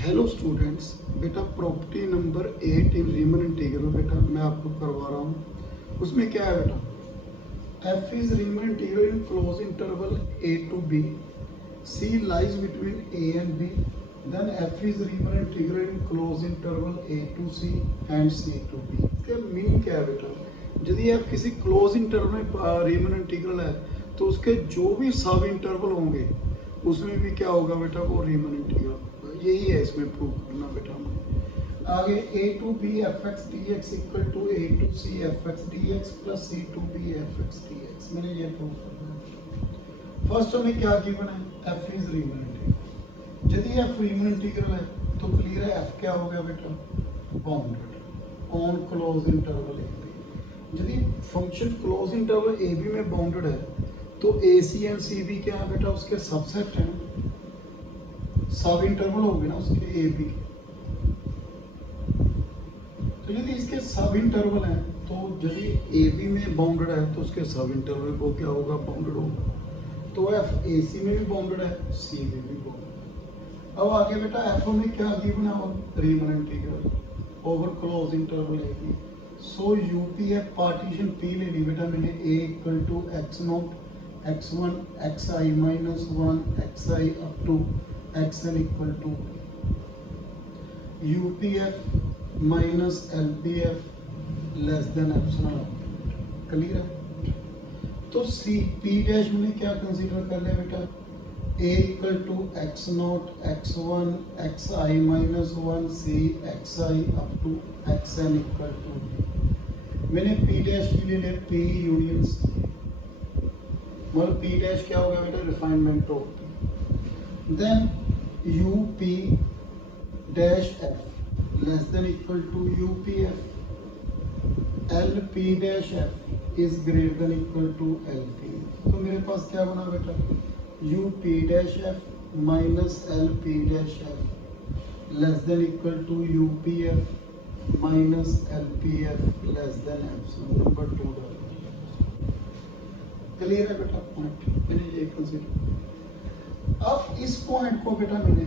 Hello students, बेटा property number 8 इन रीमन integral बेटा मैं आपको करवा रहा हूँ। उसमें क्या है बेटा, F is Riemann integral in close interval A to B, C lies between A and B, then F is Riemann integral in close interval A to C and C to B. इसका meaning क्या है बेटा, यदि आप किसी close interval में रीमन इंटीग्रल है तो उसके जो भी सब इंटरवल होंगे उसमें भी क्या होगा बेटा, वो रीमन इंटीग्रल। यही है इसमें प्रूव करना बेटा हमें। आगे A to B F X D X equal to A to C F X D X plus C to B F X D X, मैंने ये प्रूव करना है। फर्स्ट हमें क्या गिवन है, एफ इज रीमन इंटीग्रल। यदि एफ रीमन इंटीग्रल है तो क्लियर है एफ क्या हो गया बेटा, bounded on close interval A B. यदि function close interval A B में बाउंडेड है तो ए सी एंड सी बी क्या है बेटा, उसके सबसेट हैं, सब इंटरवल होंगे ना उसके ए बी। तो यदि इसके सब इंटरवल हैं तो यदि ए बी में बाउंडेड है तो उसके सब इंटरवल को क्या होगा, बाउंडेड होगा। तो एफ ए सी में भी बाउंडेड है, सी में भी बाउंडेड। अब आगे बेटा एफ में क्या गिवन है, Riemann integral over close interval A B. So UP है पार्टीशन पी ले ली बेटा मैंने, A equal to X not x1 xi minus 1 xi up to xn equal to UPF minus LPF less than epsilon। Clear है। तो C P dash में क्या consider कर ले बेटा, a equal to X not x1 xi minus 1 c xi up to xn equal to, मैंने P dash के लिए पी यूनियन सी, मतलब पी डैश क्या होगा बेटा, refinement of P. Then U P dash F less than equal to U P F, L P dash F is greater than equal to L P. तो मेरे पास क्या बना बेटा, U P dash F minus L P dash F less than equal to U P F minus L P F less than epsilon. Number 2 clear है बेटा point, मैंने ये कंसीडर। अब इस पॉइंट को बेटा मैंने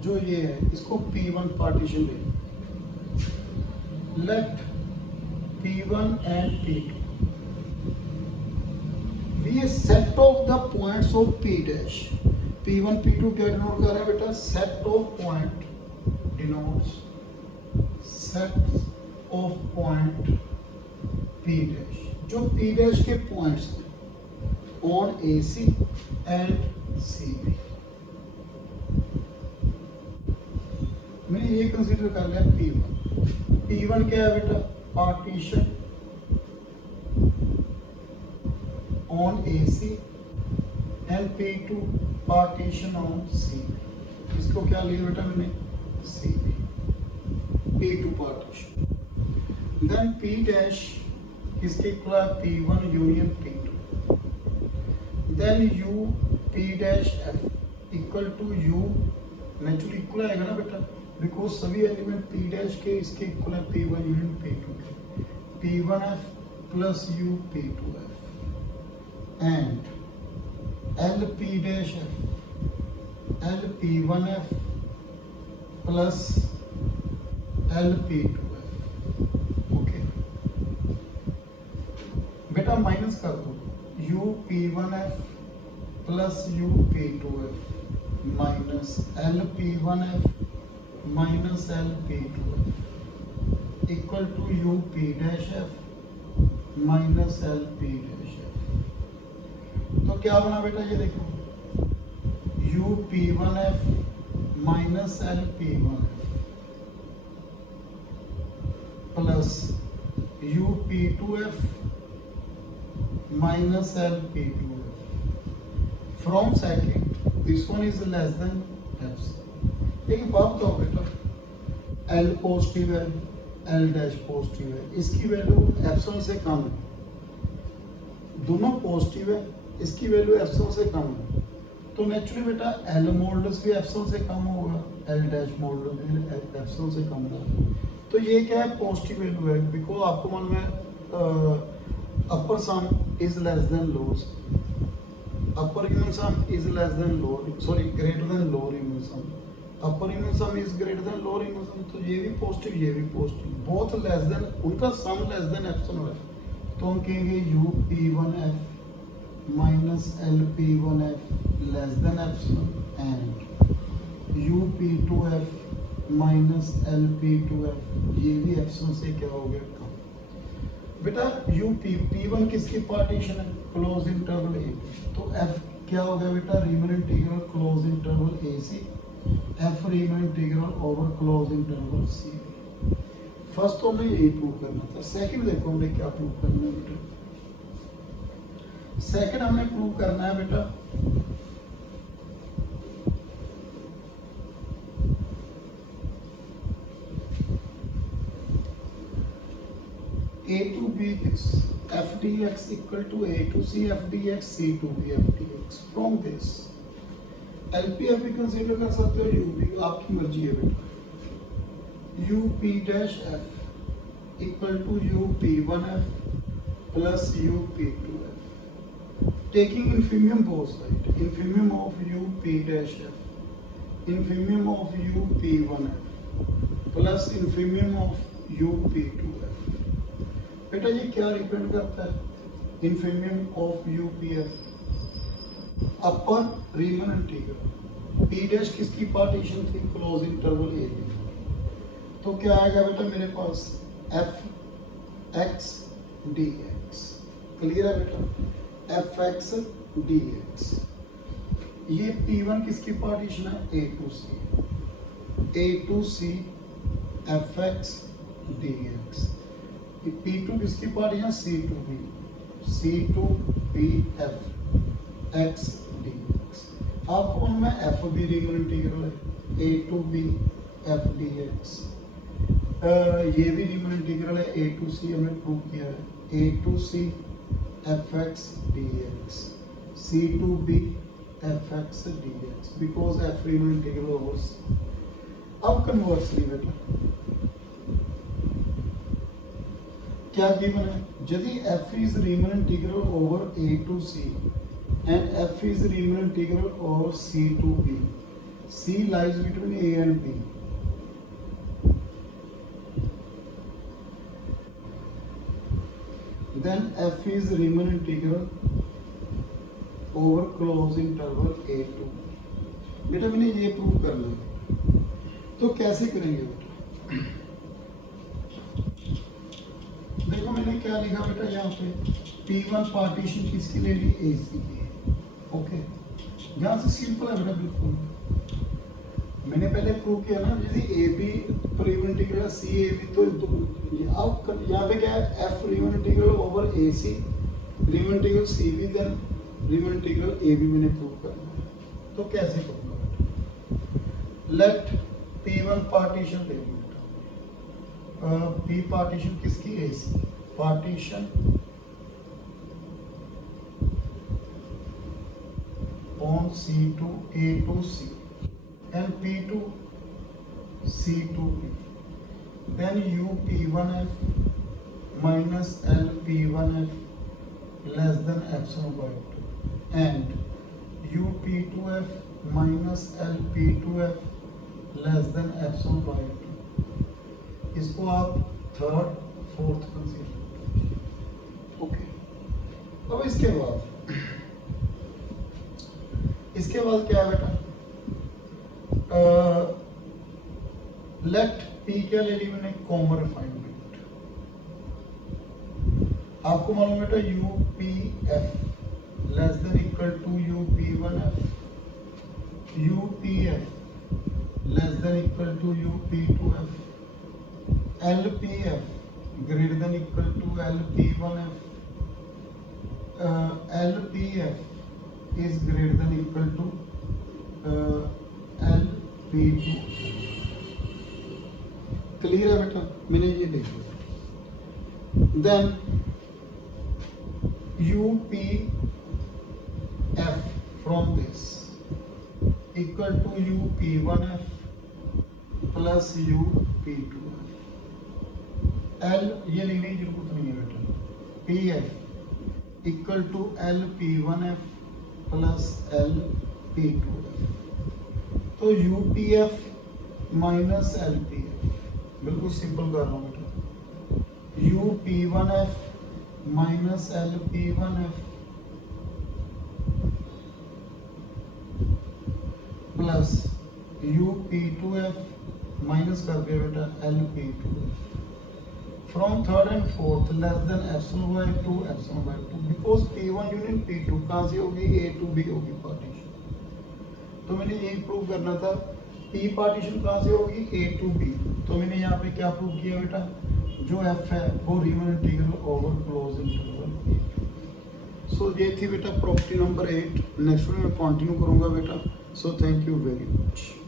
जो ये है इसको P1 पार्टीशन ले, let P1 and P2 be a set of the points of P dash. P1 P2 क्या डिनोट कर रहा है बेटा, set of point denotes set of point P dash, जो P डैश के points on A C and C B. मैंने ये consider कर लिया P1। P1 क्या है बेटा, partition on A C and P2 partition on C B. इसको क्या लिया बेटा मैंने, C B, P2 partition. Then P dash किसके इक्वल है, P1 union P2। Then U P dash F equal to U, naturally equal आएगा ना बेटा, बिकॉज सभी एलिमेंट P डैश के इसके इक्वल है P1 यूनियन P2 के। P1F plus U P2F and L P dash F L P1F plus L P2F। बेटा minus कर दो, U P1F plus U P2F minus L P1F minus L P2F equal to U P dash F minus L P dash F। तो क्या बना बेटा, ये देखो U P1F minus L P1F plus U P2F minus L P2F from second, this one is less than epsilon। एक बात तो बेटा, L पॉजिटिव है, L डैश पॉजिटिव है, इसकी वैल्यू एप्सिलॉन से कम है, दोनों पॉजिटिव है, इसकी वैल्यू एप्सिलॉन से कम है, तो नेचुरली बेटा L मॉडुलस भी एप्सिलॉन से कम होगा, L डैश मॉडुलस भी एप्सिलॉन से कम होगा। तो ये क्या है, पॉजिटिव वैल्यू है, बिकॉज आपको मालूम है upper sum is less than lowers, upper human sum is less than lower, sorry greater than lower human sum। Upper inner sum is greater than lower inner sum, तो ये भी positive ये भी positive, both less than, उनका sum less than epsilon है, तो हम कहेंगे UP1F minus LP1F less than epsilon and UP2F minus LP2F ये भी एप्सिलॉन से क्या हो गया कम। बेटा P1 किसकी पार्टीशन है, क्लोज इंटरवल ए, तो F क्या हो गया बेटा, Riemann integral close interval A C, F Riemann integral over close interval C. First तो हमें ये प्रूव करना था, सेकंड देखो हमें क्या प्रूव करना है बेटा। सेकंड हमें प्रूव करना है बेटा A to B this f dx equal to A to C f dx, C to B f dx. From this LPF भी कंसीडर कर सकते हो, UP आपकी मर्जी है बेटा। UP dash F equal to UP1F plus UP2F. Taking infimium both sides, infimium of UP dash F, infimium of UP1F plus infimium of UP2F. बेटा ये क्या रिप्रेजेंट करता है, infimum of UPF, upper Riemann integral, P dash किसकी partition थी, close interval A, तो क्या आएगा बेटा मेरे पास FX dx, क्लियर है बेटा, FX dx। ये P1 किसकी पार्टीशन है, A to C FX dx, P2 किसकी partition, C to B F X dx। आपको उनमें F भी रीमन इंटीग्रल है, A to B F dx, ये भी रीमन इंटीग्रल है, A to C हमने प्रूव किया है, A to C Fx dx, C to B Fx dx, because F Riemann integral over C। अब कन्वर्सली बेटा क्या गिवन है, यदि F is Riemann integral over A to C and F is Riemann integral over C to B, C lies between A and B, then F is Riemann integral over close interval A to B। बेटा मैंने ये prove करना है, तो कैसे करेंगे बेटा, देखो मैंने क्या लिखा बेटा यहाँ पे, P1 पार्टीशन किसकी ले ली, AC की, ओके। यहाँ से सिंपल है बेटा बिल्कुल, मैंने पहले प्रूव किया ना, यदि AB रीमन इंटीग्रल CAB, तो अब यहाँ पे क्या है, F Riemann integral over AC Riemann integral CB then Riemann integral AB मैंने प्रूव करना है, तो कैसे करूँगा बेटा, लेट P1 पार्टीशन ले ली, P पार्टीशन किसकी, AC partition on C to A to C and P to C to B, then UP1F minus LP1F less than epsilon by 2 and UP2F minus LP2F less than epsilon by 2। इसको आप third fourth consider, okay. अब इसके बाद क्या है बेटा, late P क्या ले ली मैंने, कॉमन रिफाइनमेंट, आपको मालूम बेटा UPF less than equal to UP1F, UPF less than equal to UP2F, LPF greater than equal to LP1F, LPF is greater than equal to LP2। Clear है बेटा, मैंने ये लिखा, then UPF from this equal to UP1F plus UP2F, L ये लिखने की जरूरत नहीं है बेटा, PF equal to LP1F plus LP2F, तो UPF minus L P F, बिल्कुल सिंपल कर रहा हूँ बेटा, U P one F minus L P one F plus U P two F minus कर दिया बेटा L P two F from third and fourth less than epsilon by 2 epsilon by 2 because P1 union P2 कहाँ से होगी, A to B होगी partition. तो मैंने यही प्रूव करना था, P पार्टीशन कहाँ से होगी, A टू B। तो मैंने यहाँ पे क्या प्रूव किया बेटा, जो F है वो रीमन इंटीग्रल ओवर क्लोज इंटरवल। सो ये थी बेटा प्रॉपर्टी नंबर 8। नेक्स्ट में मैं कंटिन्यू करूँगा बेटा। So thank you very much.